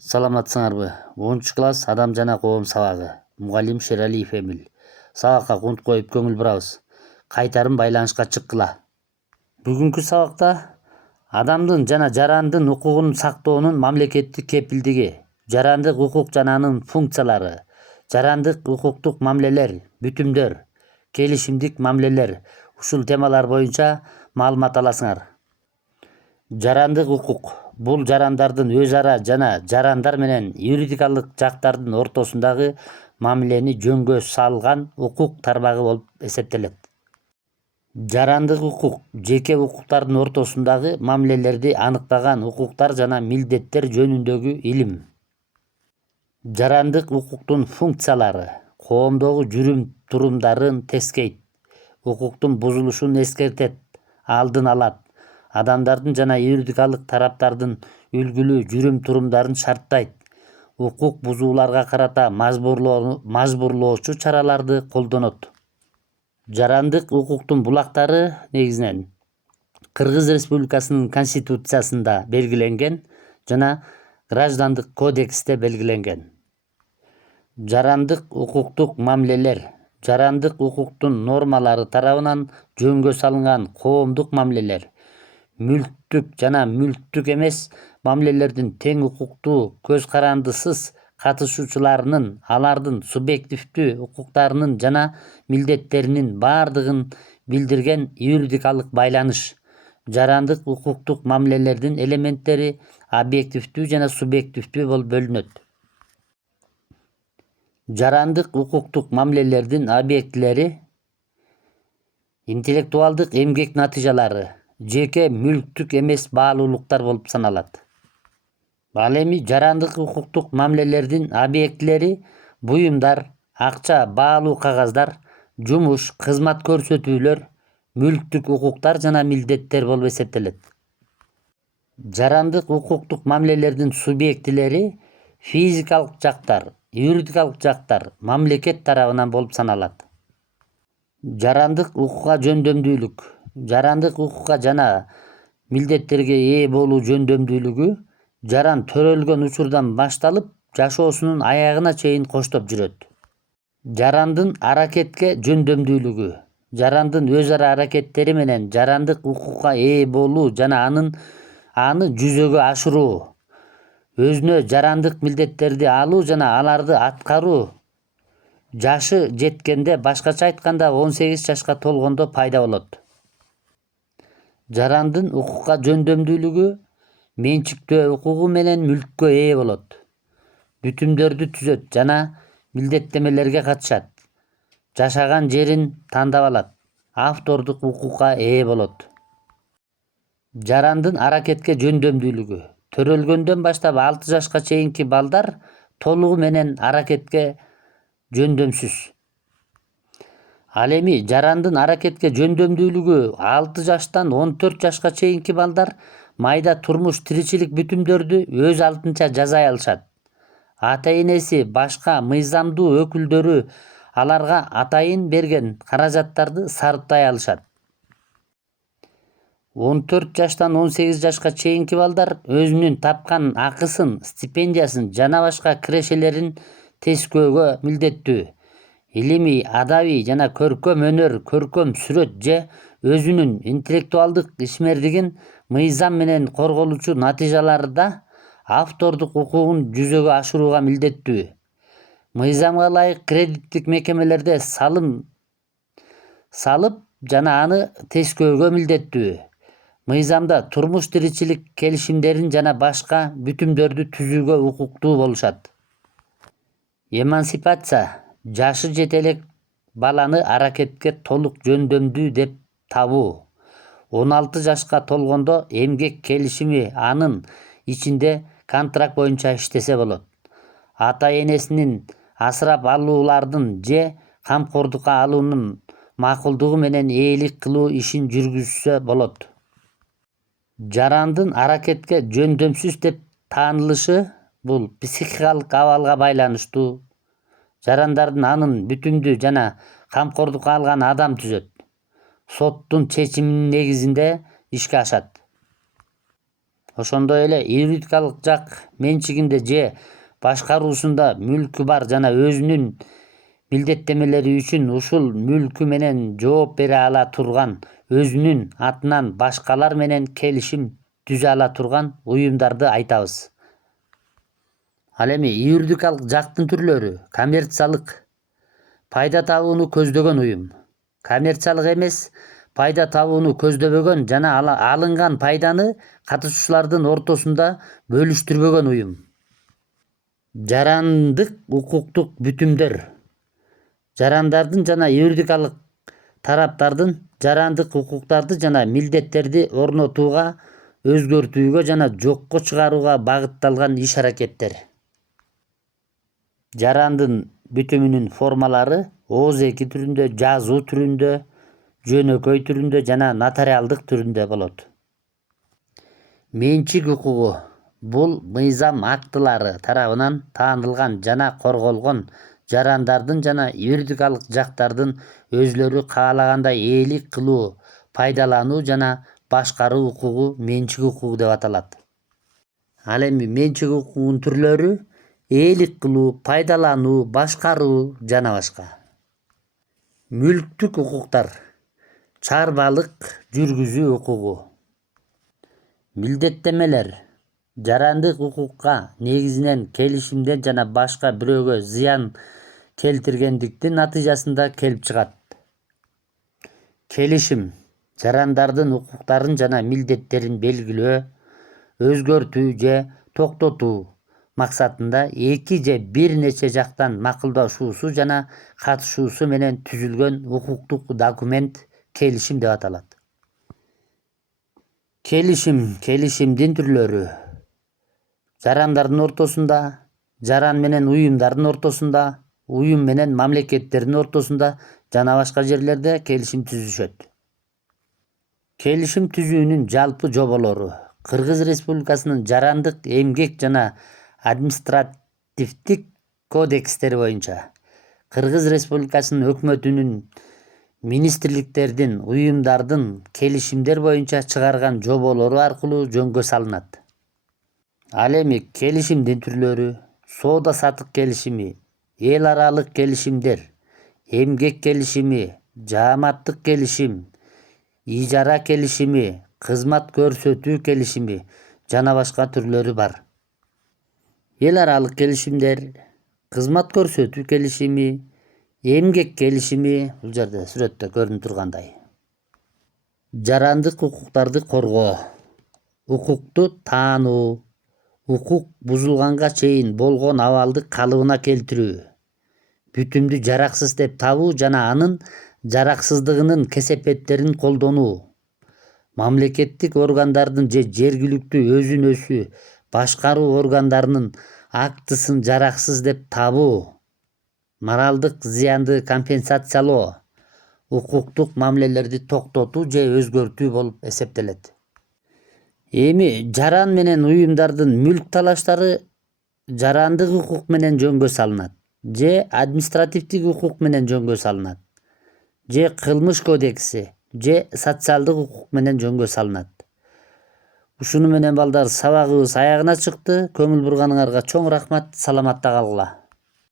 Саламатсыңарбы? 10 класс адам жана коом сабагы. Мугалим Шералиев Эмил. Сабакка кунт коюп көңүл бурабыз. Кайтарым байланышка чыккыла. Бүгүнкү сабакта адамдын жана жарандын укугун сактоонун мамлекеттик кепилдиги, жарандык укук жана анын функциялары, жарандык укуктук мамилелер, бүтүмдөр, келишимдик мамилелер ушул темалар боюнча маалымат аласыңар. Жарандык укук бул жарандардын өз ара жана жарандар менен юридикалык жактардын ортосундагы мамилени жөнгө салган укук тармагы болуп эсептелет. Жарандык укук жеке укуктардын ортосундагы мамилелерди аныктаган укуктар жана милдеттер жөнүндөгү илим. Жарандык укуктун функциялары коомдогу жүрүм-турумдарын тескейт, укуктун бузулушун эскертет, алдын алат, адамдардын жана юридикалык тараптардын үлгүлүү жүрүм-турумдарын шарттайт, укук бузууларга карата мажбурлоочу чараларды колдонот. Жарандык укуктун булактары негизинен Кыргыз Республикасынын Конституциясында белгиленген жана Граждандык кодексте белгиленген. Жарандык укуктук мамилелер жарандык укуктун нормалары тарабынан жөнгө салынган коомдук мамилелер, мүлктүк жана мүлктүк эмес мамилелердин тең укуктуу көз карандысыз катышуучуларынын алардын субъективдүү укуктарынын жана милдеттеринин бардыгын билдирген юридикалык байланыш. Жарандык укуктук мамилелердин элементтери объективдүү жана субъективдүү болуп бөлүнөт. Жарандык укуктук мамилелердин объектилери интеллектуалдык эмгек натыйжалары, жеке мүлктүк эмес баалуулуктар болуп саналат. Ал эми жарандык укуктук мамилелердин объектилери буюмдар, акча баалуу кагаздар, жумуш, кызмат көрсөтүүлөр, мүлктүк укуктар жана милдеттер болуп эсептелет. Жарандык укуктук мамилелердин субъектилери физикалык жактар, юридикалык жактар мамлекет тарабынан болуп саналат. Жарандык укукка жөндөмдүүлүк жарандык укукка жана милдеттерге ээ болуу жөндөмдүүлүгү жаран төрөлгөн учурдан башталып жашоосунун аягына чейин коштоп жүрөт. Жарандын аракетке жөндөмдүүлүгү жарандын өз ара аракеттери менен жарандык укукка ээ болуу жана аны жүзөгө ашыруу, өзүнө жарандык милдеттерди алуу жана аларды аткаруу жашы жеткенде, башкача айтканда 18 жашка толгондо пайда болот. Жарандын укукка жөндөмдүүлүгү менчиктөө укугу менен мүлккө ээ болот, бүтүмдөрдү түзөт жана милдеттемелерге катышат, жашаган жерин тандап алат, автордук укукка ээ болот. Жарандын аракетке жөндөмдүүлүгү төрөлгөндөн баштап 6 жашка чейинки балдар толугу менен аракетке жөндөмсүз. Ал эми жарандын аракетке жөндөмдүүлүгү 6 жаштан 14 жашка чейинки балдар майда турмуш тиричилик бүтүмдөрдү өз алдынча жасай алышат. Ата-энеси башка мыйзамдуу өкүлдөрү аларга атайын берген каражаттарды сарптай алышат. 14 жаштан 18 жашка чейинки балдар өзүнүн тапкан акысын, стипендиясын жана башка кирешелерин тескөөгө милдеттүү. Илимий, адабий жана көркөм өнөр, көркөм сүрөт же өзүнүн интеллектуалдык ишмердигин мыйзам менен корголуучу натыйжаларда автордук укугун жүзөгө ашырууга милдеттүү. Мыйзамга ылайык кредиттик мекемелерде салым салып жана аны тескөөгө милдеттүү. Мыйзамда турмуш тиричилик келишимдерин жана башка бүтүмдөрдү түзүүгө укуктуу болушат. Эмансипация жашы жете элек баланы аракетке толук жөндөмдүү деп табуу. 16 жашка толгондо эмгек келишими анын ичинде контракт боюнча иштесе болот. Ата-энесинин асырап алуулардын же камкордукка алуунун макулдугу менен ээлик кылуу ишин жүргүзсө болот. Жарандын аракетке жөндөмсүз деп таанылышы бул психикалык абалга байланыштуу. Жарандардын анын бүтүмдүү жана камкордукка алган адам түзөт. Соттун чечиминин негизинде ишке ашат. Ошондой эле юридикалык жак менчигинде же башкаруусунда мүлкү бар жана өзүнүн милдеттенмелери үчүн ушул мүлкү менен жооп бере ала турган, өзүнүн атынан башкалар менен келишим түзө ала турган уюмдарды айтабыз. Ал эми юридикалык жактын түрлөрү: коммерциялык, пайда табууну көздөгөн уюм; коммерциялык эмес, пайда табууну көздөбөгөн жана алынган пайданы катышуучулардын ортосунда бөлүштүрбөгөн уюм; жарандык укуктук бүтүмдөр, жарандардын жана юридикалык тараптардын жарандык укуктарды жана милдеттерди орнотууга, өзгөртүүгө жана жокко чыгарууга багытталган иш-аракеттер. Жарандын бүтүмүнүн формалары ооз-эки түрүндө, жазуу түрүндө, жөнөкөй түрүндө жана нотариалдык түрүндө болот. Менчик укугу бул мыйзам актылары тарабынан таанылган жана корголгон жарандардын жана юридикалык жактардын өзлөрү каалагандай ээлик кылуу, пайдалануу жана башкаруу укугу менчик укугу деп аталат. Ал эми менчик укугунун түрлөрү: ээлик кылуу, пайдалануу, башкаруу жана башка. Мүлктүк укуктар: чарбалык жүргүзүү укугу. Милдеттенмелер: жарандык укукка негизинен келишимден жана башка бирөөгө зыян келтиргендиктин натыйжасында келип чыгат. Келишим: жарандардын укуктарын жана милдеттерин белгилөө, өзгөртүү же токтотуу максатында эки же бир нече жактан макулдашуусу жана катышуусу менен түзүлгөн укуктук документ келишим деп аталат. Келишимдин түрлөрү: жарандардын ортосунда, жаран менен уюмдардын ортосунда, уюм менен мамлекеттердин ортосунда жана башка жерлерде келишим түзүшөт. Келишим түзүүнүн жалпы жоболору: Кыргыз Республикасынын жарандык, эмгек жана административдик кодекстери боюнча, Кыргыз Республикасынын өкмөтүнүн министрликтердин, уюмдардын келишимдер боюнча чыгарган жоболору аркылуу жөнгө салынат. Ал эми келишимдин түрлөрү: соода-саттык келишими, эл аралык келишимдер, эмгек келишими, жааматтык келишим, ижара келишими, кызмат көрсөтүү келишими жана башка түрлөрү бар. Эл аралык келишимдер, кызмат көрсөтүү келишими, эмгек келишими бул жерде сүрөттө көрүнүп тургандай. Жарандык укуктарды коргоо: укукту таануу, укук бузулганга чейин болгон абалды калыбына келтирүү, бүтүмдү жараксыз деп табуу жана анын жараксыздыгынын кесепеттерин колдонуу, мамлекеттик органдардын же жергиликтүү өзүн-өзү башкаруу органдарынын актысын жараксыз деп табуу, моралдык зыянды компенсациялоо, укуктук мамилелерди токтотуу же өзгөртүү болуп эсептелет. Эми жаран менен уюмдардын мүлк талаштары жарандык укук менен жөнгө салынат, же административдик укук менен жөнгө салынат, же кылмыш кодекси, же социалдык укук менен жөнгө салынат. Ушуну менен балдар сабагыбыз аягына чыкты. Көңүл бурганыңарга чоң рахмат. Саламатта калгыла.